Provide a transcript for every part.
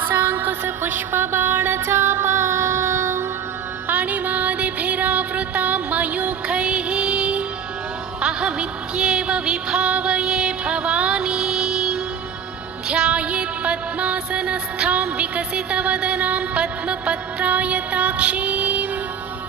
पासाङ्कुशपुष्पबाणचापा अणिमादिभिरावृतां मयूखैः अहमित्येव विभावये भवानी। ध्यायेत् पद्मासनस्थां विकसितवदनां पद्मपत्रायताक्षीं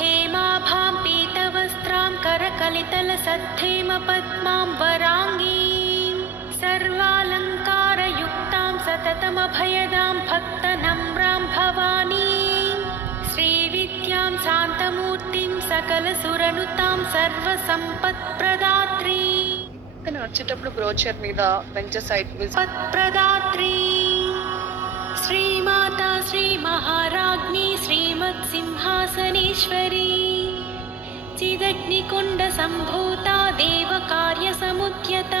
हेमाभां पीतवस्त्रां करकलितलसद्धेमपद्मां वराङ्गीं सर्वालङ्कारयुक्तां सततमभयदां भक्तनम्रां भवानीं श्रीविद्यां शान्तमूर्तिं सकलसुरनुतां सर्वसम्पत्प्रदात्री। వచ్చేటప్పుడు బ్రోచర్ మీద వెంచర్ సైట్ ప్రదాత్రి శ్రీమాతా శ్రీ మహారాజ్ఞి శ్రీమత్ సింహాసనేశ్వరి చిదగ్నికుండ సంభూత దేవ కార్య సముద్యత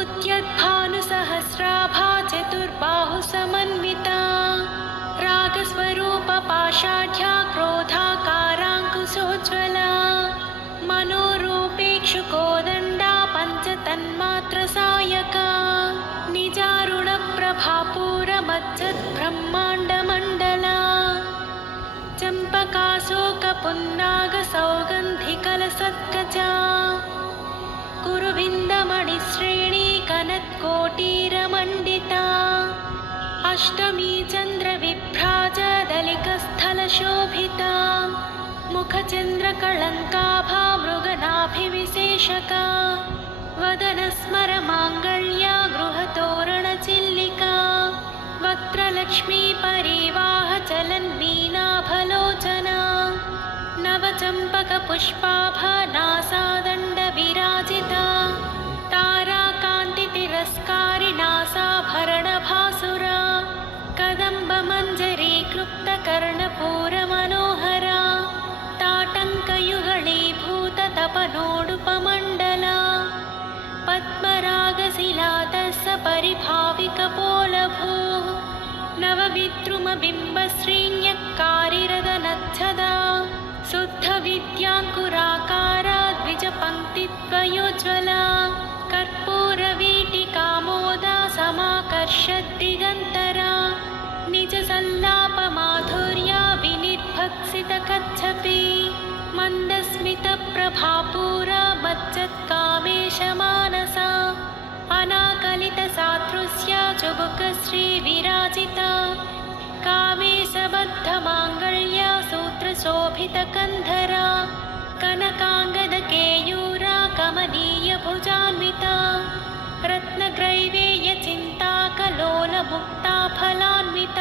ఉద్యద్భాను సహస్రాభా చతుర్బాహు సమన్విత రాగస్వరూప పాషాఢ్య క్రోధాకారాంకుశోజ్వల మనోరూపేక్షు కోదండా పంచతన్మాత్ర సాయక నిజారుణ ప్రభాపూర మజ్జత్ బ్రహ్మాండ మండల చంపకాశోక పున్నాగ సౌగంధికల సత్కచ కురువిందమణి శ్రేణి కనత్కోటీరమండిత అష్టమీ చంద్ర విభ్రాజ దళికస్థల శోభిత ముఖచంద్రకళంకాభా మృగనాభివిశేషక వదనస్మర మాంగళ్య గృహతోరణచిల్లిక వక్త్రలక్ష్మీ పరివాహ చలన్మీనాభలోచన నవచంపక పుష్పాభ నాసాదండ విరాజిత తారాకాంతి తిరస్కారి నాసాభరణ భాసుర కదంబ మంజరీ క్లుప్త కర్ణపూర మనోహర తాటంకయుగళీభూత తపనోడుపమండల పద్మరాగశిలాతస్స పరిభావికపోలభూ నవవిద్రుమబింబశ్రీణ్యకారిరదనచ్చదా శుద్ధ విద్యాంకురాకారా ద్విజపంక్తిద్వయోజ్వల కర్పూరవీటికామోదా సమాకర్షద్దిగంతరా నిజ సల్లాప మాధుర్యా వినిర్భక్సిత కచ్చపి మందస్మిత ప్రభాపూర మజ్జత్కామేశ మానస అనాకలిత సాదృశ్య చుబుక శ్రీ విరాజిత కామేశబద్ధ మాంగళ్య సూత్ర శోభిత కంధర కనకాంగద కేయూర కమనీయ భుజాన్విత రత్నగ్రైవేయ చింతాకలోల ముక్తా ఫలాన్విత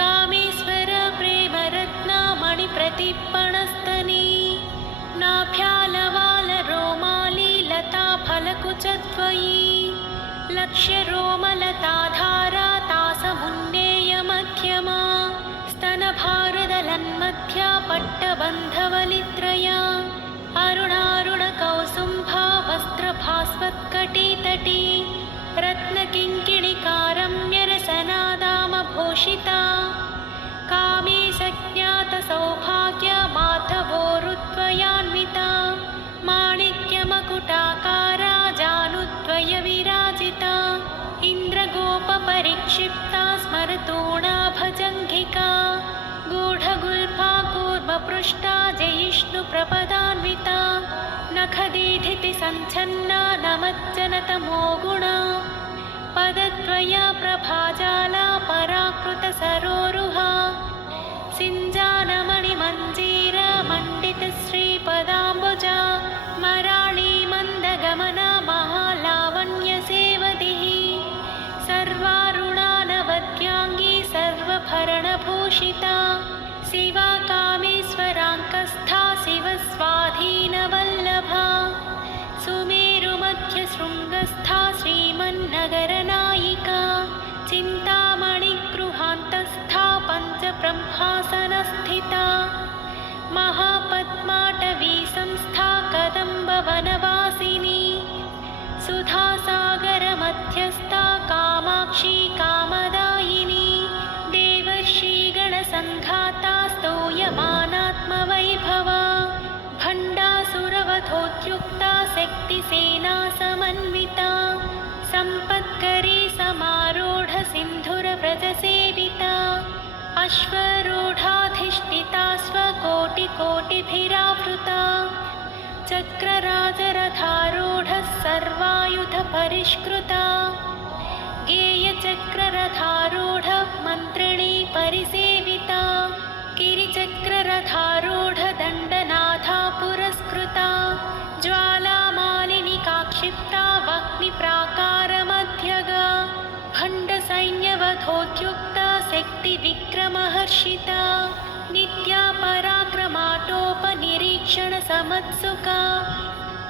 కామేశ్వర ప్రేమరత్నమణి ప్రతిప్పణస్తని నాభ్యాలవాల రోమాలి లతా ఫలకుచత్వయీ లక్ష్య రోమలతాధారా తాసమున్నేయ మధ్యమా స్తన భారదలన్మధ్య పట్టబంధవలిత్రయ అరుణారుణ కౌసుంభ వస్త్రభాస్వత్కటీతటీ రత్నకింకిణికారమ్యరసనాదామభూషిత కామే సజ్ఞాత సౌభాగ్య మాధవోరుత్వయాన్విత మాణిక్యమకుటాకారా జానుద్వయ విరాజిత ఇంద్రగోప పరిక్షిప్త స్మరతూణా భజంఘికా గూఢగుల్ఫా కూర్మపృష్టా జయిష్ణు ప్రపదాన్విత నఖదీధితి సంఛన్నా నమజ్జనతమో గుణ పదద్వయ ప్రభాజాలా పరాకృత సరోరుహ సింజానమణి మంజీర మండిత శ్రీపదాంబుజ మరాళీ మందగమన మహాలావణ్య సేవదిః సర్వారుణానవద్యాంగీ సర్వభరణభూషిత శివా కామేశ్వరాంకస్థా శివస్వాధీనవల్లభా సుమేరుమధ్యశృంగస్థా శ్రీమన్నగరనాయికా చింతామణిగృహాంతస్థా పంచబ్రహ్మాసనస్థితా మహాపద్మాటవీ సంస్థా కదంబవనవాసిని సుధాసాగరమధ్యస్థా కామాక్షీ కామదాయిని దేవర్షీగణసంఘాతా స్తూయమానాత్మవైభవా భండాసురవధోద్యుక్తా శక్తిసేనా సమన్వితా సంపత్కరీ సమారూఢ సింధుర व्रजसेविता अश्वरूढाधिष्ठिता स्वकोटिकोटिभिरावृता चक्रराजरथारूढः सर्वायुधपरिष्कृता गेयचक्ररथारूढः मन्त्रिणी परिसेविता गिरिचक्ररथारूढदण्डनाथा पुरस्कृता ज्वालामालिनिका क्षिप्ता वह्निप्राकारमध्यगा भण्डसैन्यवधोद्युक्ता शक्तिविक्रमहर्षिता नित्या पराक्रमाटोपनिरीक्षणसमत्सुका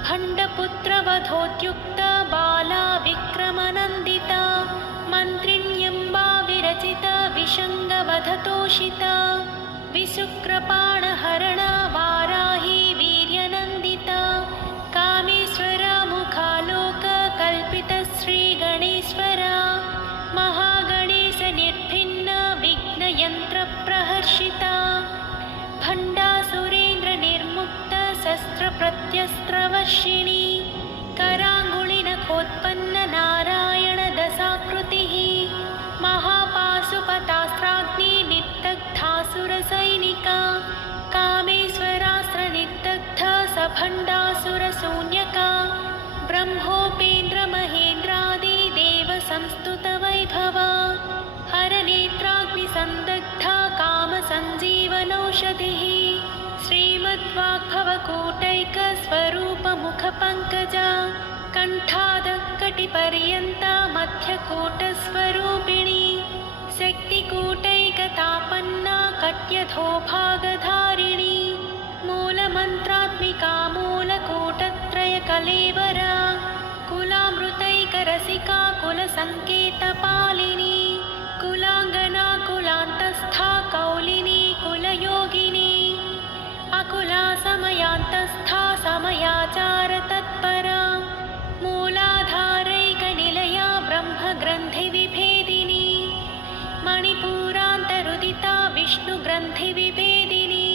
भण्डपुत्रवधोद्युक्ता बाला विक्रमनन्दिता मन्त्रिण्यम्बा विरचिता विशङ्गवधतोषिता विशुक्रपाणहरणा वाराही वीर्यनन्दिता कामेश्वरा मुखालोककल्पितश्रीगणेश्वरा महागणेशनिर्भिन्ना विघ्नयन्त्रप्रहर्षिता भण्डासुरेन्द्रनिर्मुक्ता शस्त्रप्रत्यस्त्रवर्षिणी कराङ्गुलिनखोत्पन्न नारायणदशाकृतिः महापाशुपतास्त्राग्नि निर्दग्धासुरसैनिका कामेश्वरास्त्रनिर्दग्धा सभण्डासुरशून्यका ब्रह्मोपेन्द्रमहेन्द्रादि देवसंस्तुतवैभवा हरनेत्राग्निसन्दग्धा कामसञ्जीवनौषधिः श्रीमद्वाग्भवकूटैकस्वरूपमुखपङ्कजा कण्ठादकटिपर्यन्ता मध्यकूटस्वरूपिणी शक्तिकूटैकतापन्ना कट्यधोभागधारिणी मूलमन्त्रात्मिका मूलकूटत्रयकलेवरा कुलामृतैकरसिका कुलसङ्केतपालिनी कुलाङ्गना कुलान्तस्था कौलिनी कुलयोगिनी अकुला समयान्तस्था समयाचारतत्परा मूलाधारैकनिलया ब्रह्मग्रन्थिविभेदिनी मणिपूरान्तरुदिता विष्णुग्रन्थिविभेदिनी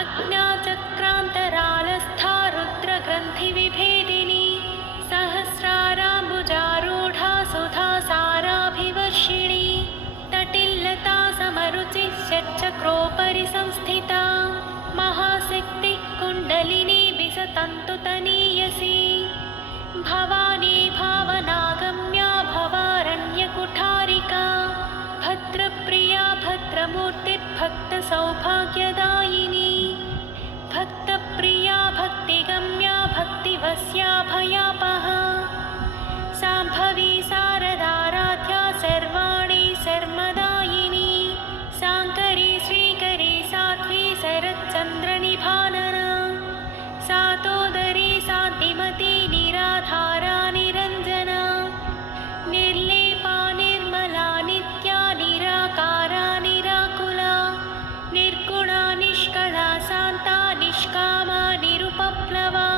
अज्ञाचक्रान्तरालस्था रुद्रग्रन्थिविभेदिनी सहस्राराम्बुजारूढा सुधासाराभिवर्षिणी तटिल्लता समरुचिः षट्चक्रोपरि संस्थिता महाशक्तिः कुण्डलिनी विसतन्तुतनीयसी भवानी भावनागम्या भवारण्यकुठारिका भद्रप्रिया भद्रमूर्तिर्भक्तसौभाग्यदायिनी भक्तप्रिया भक्तिगम्या भक्तिवस्या भयापहा साम्भवी शारदाराध्या सर्वाणि सर्वदायिनी शाङ्करी श्रीकरी साध्वी शरच्चन्द्रनिभानना सातोदरी शान्तिमती निराधारा निरञ्जना निर्लेपा निर्मला नित्या निराकारा निराकुला निर्गुणा निष्कला शान्ता निष्कामा निरुपप्लवा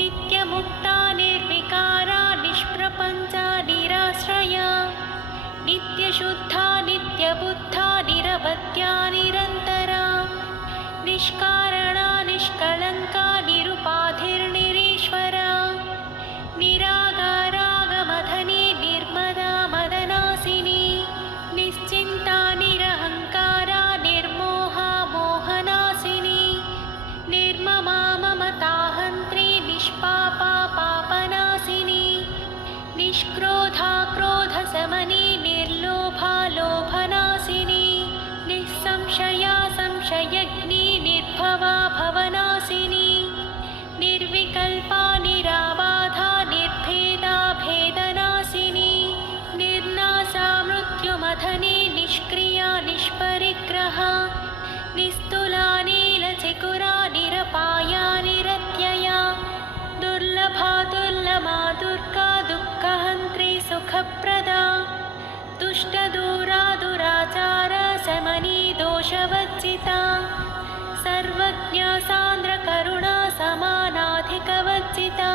नित्यमुक्ता निर्विकारा निष्प्रपञ्चा निराश्रया नित्यशुद्धा नित्यबुद्धा निरवध्या निरन्तरा निष्कारणा निष्कलङ्का निरुपाधिर्निरीश्वरा निरागारागमधनी निर्मदा मदनासिनी निश्चिन्ता निरहङ्कारा निर्मोहा मोहनासिनी निर्ममा ममताहन्त्री निष्पापा पापनासिनी निष्क्रोधा क्रोधशमनी निर्लोभा लोभनासिनी निःसंशया संशयग्नी निर्भवा भवनासिनी निर्विकल्पा निराबाधा निर्भेदा भेदनासिनी निर्नाशा मृत्युमथनी निष्क्रिया निष्परिग्रहा निस्तुला नीलचिकुरा निरपाया निरत्यया दुर्लभा दुर्लमा दुर्गा दुःखहन्त्री सुखप्रदा दुष्टदूरा दुराचारा शमनी दोषवर्जिता सर्वज्ञा सान्द्रकरुणा समानाधिकवर्जिता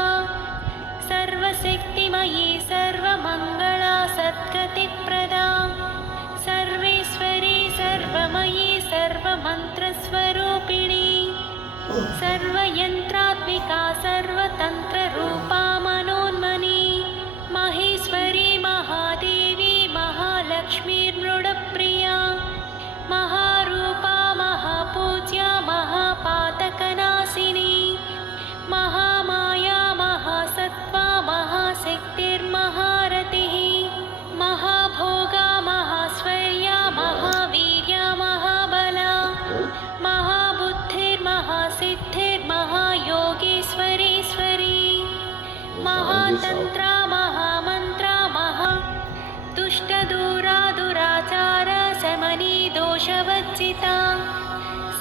सर्वशक्तिमयी सर्वमङ्गला सद्गतिप्रदा सर्वेश्वरी सर्वमयी सर्वमन्त्रस्वरूपिणी सर्वयन्त्रात्मिका सर्वतन्त्ररूपा मनोन्मनी महेश्वरी महादेवी महालक्ष्मी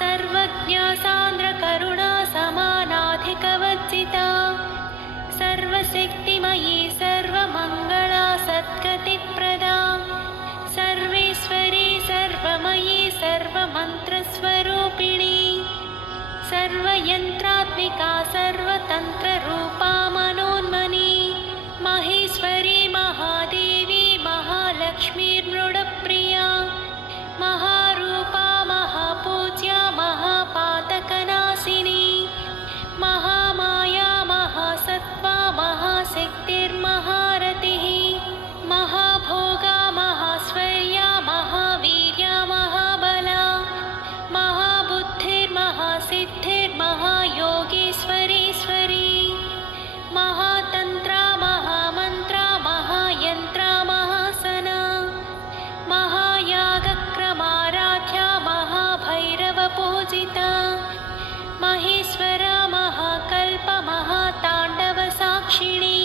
सर्वज्ञासान्द्रकरुणा समानाधिकवर्जिता सर्वशक्तिमयी सर्वमङ्गला सद्गतिप्रदा सर्वेश्वरी सर्वमयी सर्वमन्त्रस्वरूपिणी सर्वयन्त्रात्मिका सर्वतन्त्ररूपा मनोन्मनी महेश्वरी महादेवी महालक्ष्मीर्मृडप्रिया महारूपा महापूज्या महापातकनाशिनी महामाया महासत्त्वा महाशक्तिर्महारतिः महाभोगा महाश्वर्या महावीर्या महाबला महाबुद्धिर्महासिद्धिर्महायोगीश्वरीश्वरी महातन्त्रा महामन्त्रा महायन्त्रा महासना महायागक्रमाराध्या महाभैरवपूजिता महेश्वरा महाकल्प महाताण्डवसाक्षिणी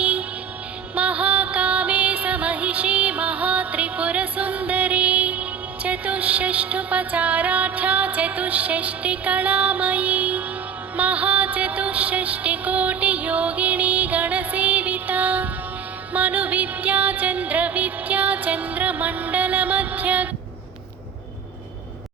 महाकामेशमहिषी महात्रिपुरसुन्दरी चतुष्षष्ठुपचाराढ्या चतुष्षष्टिकला